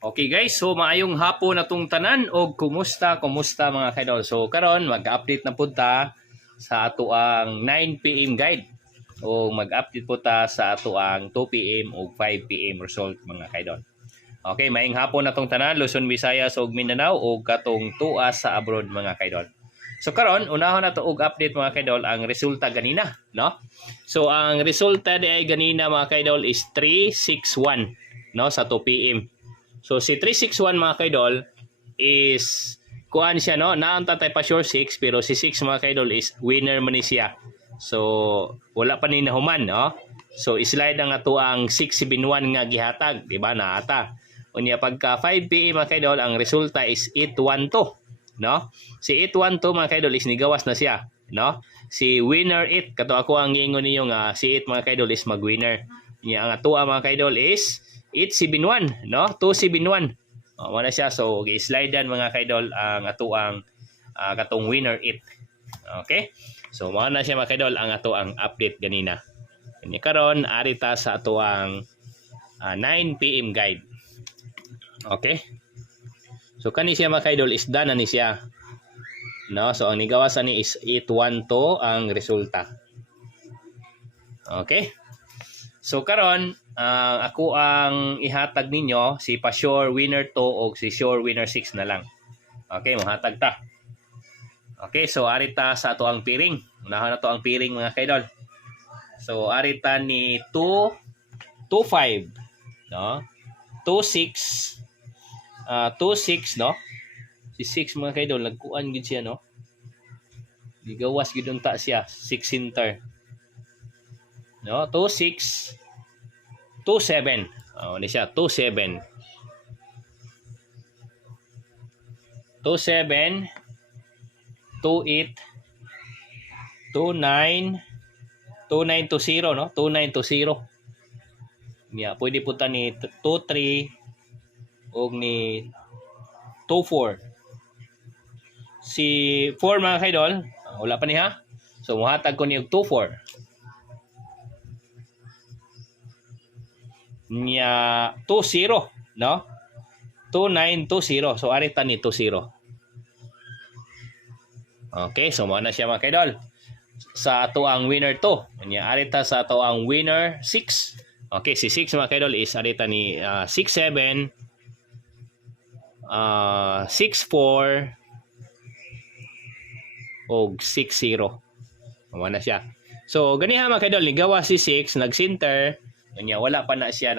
Okay guys, so maayong hapon na tong tanan o kumusta mga kaidol. So karon mag-update na punta sa ato ang 9 PM guide o mag-update po ta sa ato ang 2 PM o 5 PM result mga kaidol. Okay, maayong hapon na tong tanan Luzon, Visayas ug Mindanao o katong tua sa abroad mga kaidol. So karon unahon na to og update mga kaidol ang resulta ganina, no? So ang resulta di ay ganina mga kaidol is 361 no sa 2 PM. So si 361 mga kaidol is kuan siya no, naon tatay pa sure 6 pero si 6 mga kaidol is winner man ni siya. So wala pa ni nahuman no. So islide ang ato ang 671 nga gihatag, di ba naata. Unya pagka 5 PM mga kaidol ang resulta is 812 no. Si 812 mga kaidol is nigawas na siya no. Si winner 8 kato ako ang giingon niyo nga si 8 mga kaidol is mag-winner. Nya ang ato mga kaidol is 871 no 271 wala siya. So gi-slidean mga kaidol ang ato ang katong winner 8. Okay, so mao na siya mga kaidol ang ato ang update ganina. Kanya karon arita sa ato ang 9 PM guide. Okay, so kani siya mga kaidol is done na ni siya no. So ang nigawasan ni is 812 ang resulta. Okay, so karon ako ang ihatag ninyo si pa sure winner 2 o si sure winner 6 na lang. Okay, mohatag ta. Okay, so arita sa ato ang piring. Unahan na to ang piring mga kaidol. So arita ni 225 no. 26 26 no. Si 6 mga kaidol nagkuan gid siya no. Gigawas gid unta siya 6 center. No, 26 27. Ano siya? 27. 27 28 29 2920 no? 2920. Yeah, pwede punta ni 23 o ni 24. Si 4 mga kaidol, wala pa ni ha. So muhatag ko ni og 24. Nya 20 no 2920. So arita ni 20. Okay, so mao na siya mga kaidol sa ato ang winner 2. Nya arita sa ato ang winner 6. Okay, si 6 mga kaidol is arita ni 67 64 og 60. Mao na siya. So ganiha mga kaidol, ligawa si 6 nag-center. Kanya wala pa na siya